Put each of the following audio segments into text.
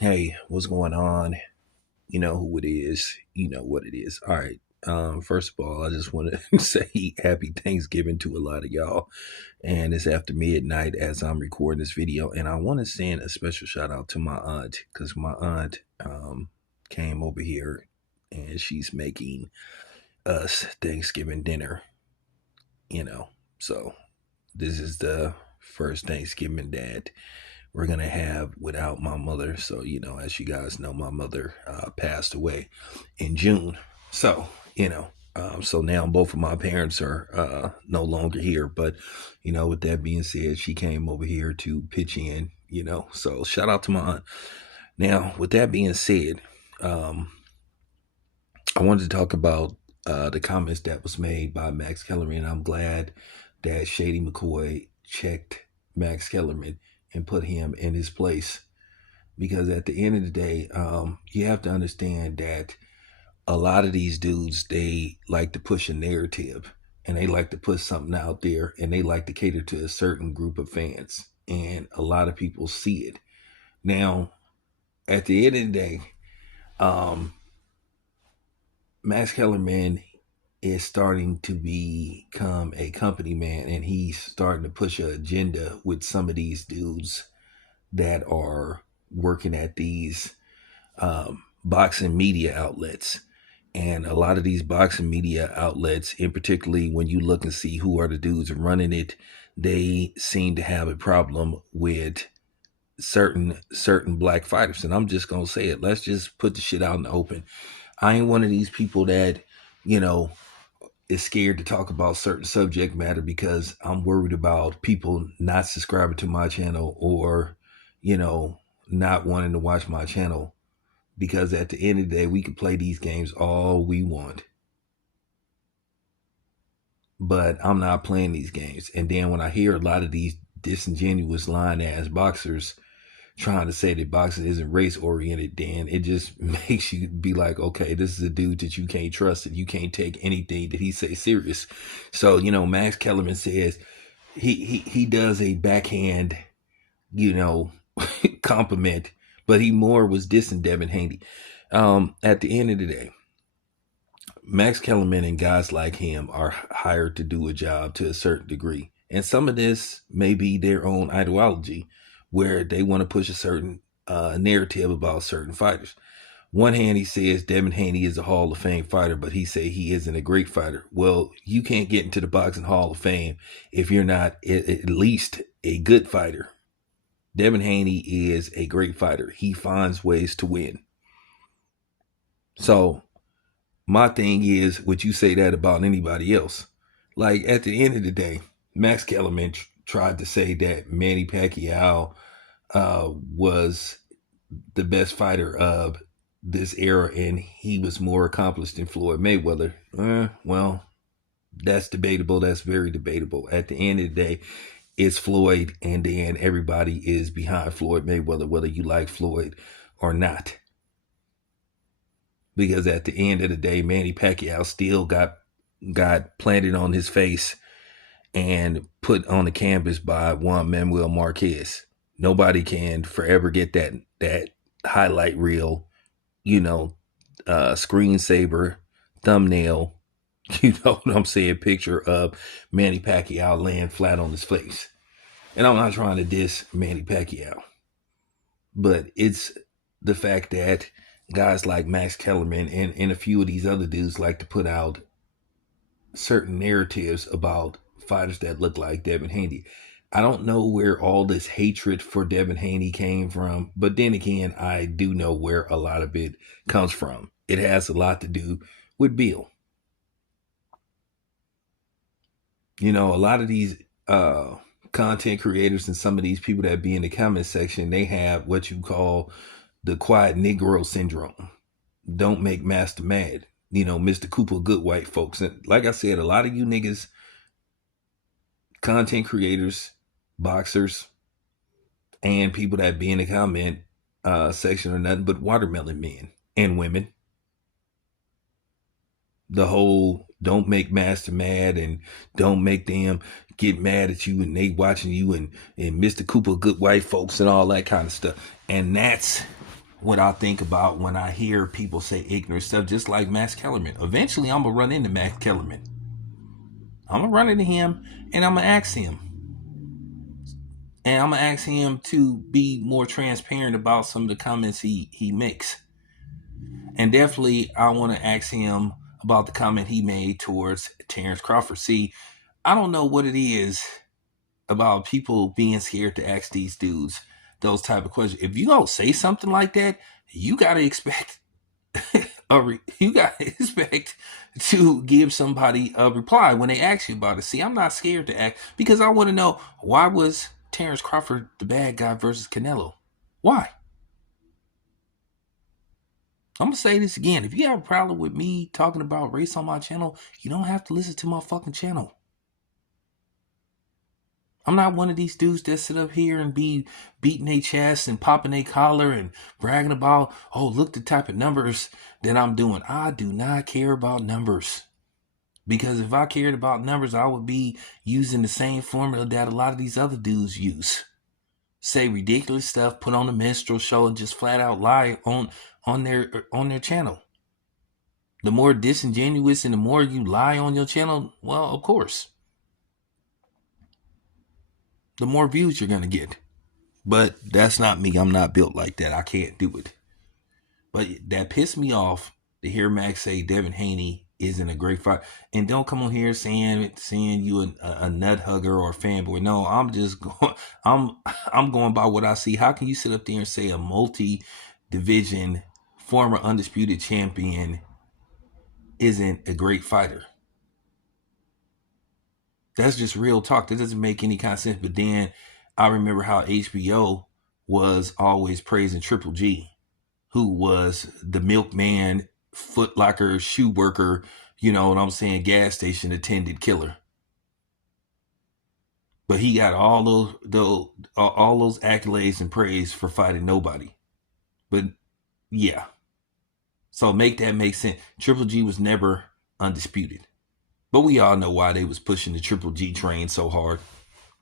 Hey, what's going on? You know who it is. You know what it is. All right. First of all, I just want to say happy Thanksgiving to a lot of y'all. And it's after midnight as I'm recording this video. And I want to send a special shout out to my aunt because my aunt came over here and she's making us Thanksgiving dinner, you know. So this is the first Thanksgiving that we're gonna have without my mother. So as you guys know, my mother passed away in June. So so now both of my parents are no longer here. But with that being said, she came over here to pitch in. So shout out to my aunt. Now, with that being said, um, I wanted to talk about the comments that was made by Max Kellerman. I'm glad that Shady McCoy checked Max Kellerman and put him in his place because at the end of the day, you have to understand that a lot of these dudes, they like to push a narrative and they like to put something out there and they like to cater to a certain group of fans, and a lot of people see it. Now, at the end of the day, um, Max Kellerman is starting to become a company man, and he's starting to push an agenda with some of these dudes that are working at these boxing media outlets. And a lot of these boxing media outlets, in particularly when you look and see who are the dudes running it, they seem to have a problem with certain black fighters. And I'm just gonna say it. Let's just put the shit out in the open. I ain't one of these people that, you know, is scared to talk about certain subject matter because I'm worried about people not subscribing to my channel or, you know, not wanting to watch my channel. Because at the end of the day, we can play these games all we want, but I'm not playing these games. And then when I hear a lot of these disingenuous lying ass boxers trying to say that boxing isn't race oriented, then it just makes you be like, okay, this is a dude that you can't trust and you can't take anything that he say serious. So, Max Kellerman says he does a backhand, you know, compliment, but he more was dissing Devin Haney. At the end of the day, Max Kellerman and guys like him are hired to do a job to a certain degree. And some of this may be their own ideology where they want to push a certain narrative about certain fighters. One hand, he says Devin Haney is a Hall of Fame fighter, but he say he isn't a great fighter. Well, you can't get into the boxing Hall of Fame if you're not at least a good fighter. Devin Haney is a great fighter. He finds ways to win. So my thing is, would you say that about anybody else? Like at the end of the day, Max Kellerman tried to say that Manny Pacquiao was the best fighter of this era, and he was more accomplished than Floyd Mayweather. Well, that's debatable. That's very debatable. At the end of the day, it's Floyd, and then everybody is behind Floyd Mayweather, whether you like Floyd or not. Because at the end of the day, Manny Pacquiao still got planted on his face and put on the canvas by Juan Manuel Marquez. Nobody can forever get that highlight reel, screensaver, thumbnail, you know what I'm saying, picture of Manny Pacquiao laying flat on his face. And I'm not trying to diss Manny Pacquiao, but it's the fact that guys like Max Kellerman and a few of these other dudes like to put out certain narratives about fighters that look like Devin Haney. I don't know where all this hatred for Devin Haney came from, but then again, I do know where a lot of it comes from. It has a lot to do with Bill. A lot of these content creators and some of these people that be in the comment section, they have what you call the quiet Negro syndrome. Don't make master mad. Mr. Cooper, good white folks. And like I said, a lot of you niggas, content creators, boxers, and people that be in the comment section are nothing but watermelon men and women. The whole don't make master mad and don't make them get mad at you and they watching you and Mr. Cooper, good white folks and all that kind of stuff. And that's what I think about when I hear people say ignorant stuff, just like Max Kellerman. Eventually, I'm going to run into Max Kellerman. I'm going to run into him and I'm going to ask him. And I'm going to ask him to be more transparent about some of the comments he makes. And definitely, I want to ask him about the comment he made towards Terrence Crawford. See, I don't know what it is about people being scared to ask these dudes those type of questions. If you don't say something like that, you gotta expect you gotta expect to give somebody a reply when they ask you about it. See, I'm not scared to ask because I want to know, why was Terrence Crawford the bad guy versus Canelo? Why? I'm gonna say this again. If you have a problem with me talking about race on my channel, you don't have to listen to my fucking channel. I'm not one of these dudes that sit up here and be beating their chest and popping their collar and bragging about, oh, look the type of numbers that I'm doing. I do not care about numbers. Because if I cared about numbers, I would be using the same formula that a lot of these other dudes use. Say ridiculous stuff, put on a minstrel show, and just flat out lie on their channel. The more disingenuous and the more you lie on your channel, well, of course, the more views you're going to get. But that's not me. I'm not built like that. I can't do it. But that pissed me off to hear Max say Devin Haney isn't a great fighter. And don't come on here saying you a nut hugger or a fanboy. No, I'm just going. I'm going by what I see. How can you sit up there and say a multi-division former undisputed champion isn't a great fighter? That's just real talk. That doesn't make any kind of sense. But then I remember how HBO was always praising Triple G, who was the milkman, footlocker, shoe worker, you know what I'm saying, gas station attendant killer. But he got all those accolades and praise for fighting nobody. But yeah. So make that make sense. Triple G was never undisputed. But we all know why they was pushing the Triple G train so hard.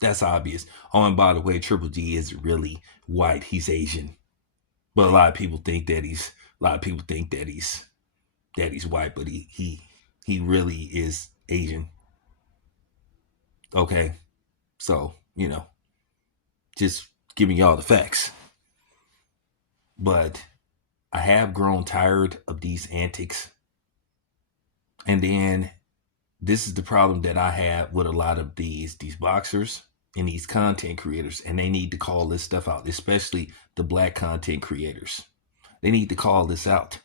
That's obvious. Oh, and by the way, Triple G isn't really white. He's Asian. But a lot of people think that he's white, but he really is Asian. Okay. So, just giving y'all the facts. But I have grown tired of these antics. And then this is the problem that I have with a lot of these boxers and these content creators, and they need to call this stuff out, especially the black content creators. They need to call this out.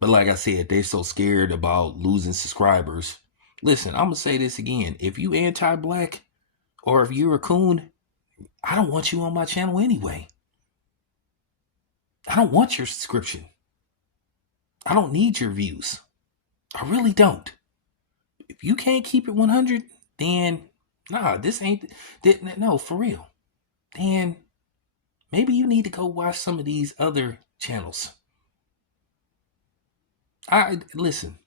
But like I said, they're so scared about losing subscribers. Listen, I'm going to say this again. If you anti-black or if you're a coon, I don't want you on my channel anyway. I don't want your subscription. I don't need your views. I really don't. If you can't keep it 100, then this ain't, no, for real. Then maybe you need to go watch some of these other channels. Listen,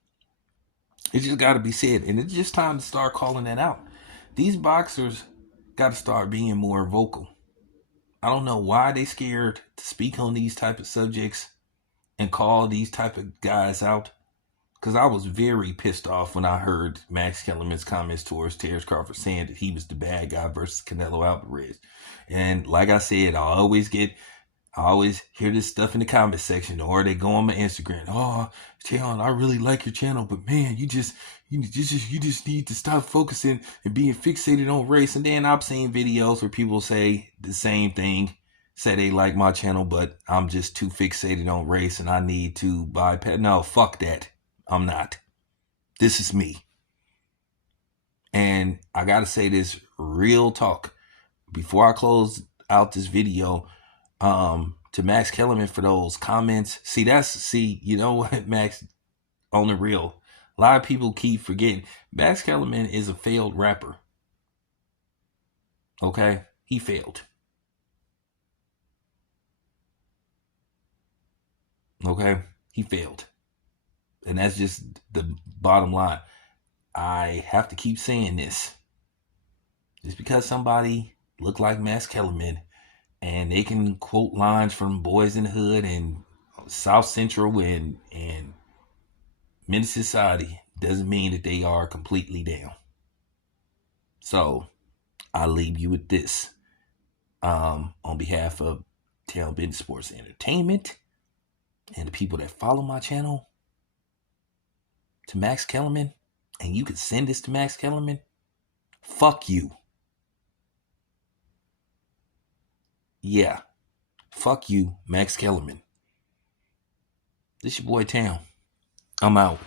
it just got to be said, and it's just time to start calling that out. These boxers got to start being more vocal. I don't know why they scared to speak on these type of subjects and call these type of guys out. Because I was very pissed off when I heard Max Kellerman's comments towards Terrence Crawford saying that he was the bad guy versus Canelo Alvarez. And like I said, I always hear this stuff in the comment section, or they go on my Instagram. Oh, Taylor, I really like your channel, but man, you just need to stop focusing and being fixated on race. And then I've seen videos where people say the same thing, say they like my channel, but I'm just too fixated on race and I need to bypass. No, fuck that. I'm not. This is me. And I gotta say this real talk before I close out this video. To Max Kellerman for those comments. You know what, Max, on the real, a lot of people keep forgetting Max Kellerman is a failed rapper. Okay? He failed. Okay? He failed. And that's just the bottom line. I have to keep saying this. Just because somebody look like Max Kellerman and they can quote lines from Boys in the Hood and South Central and Menace Society, doesn't mean that they are completely down. So I'll leave you with this. On behalf of Tail Bend Sports Entertainment and the people that follow my channel, to Max Kellerman, and you can send this to Max Kellerman, fuck you. Yeah, fuck you, Max Kellerman. This your boy Tam. I'm out.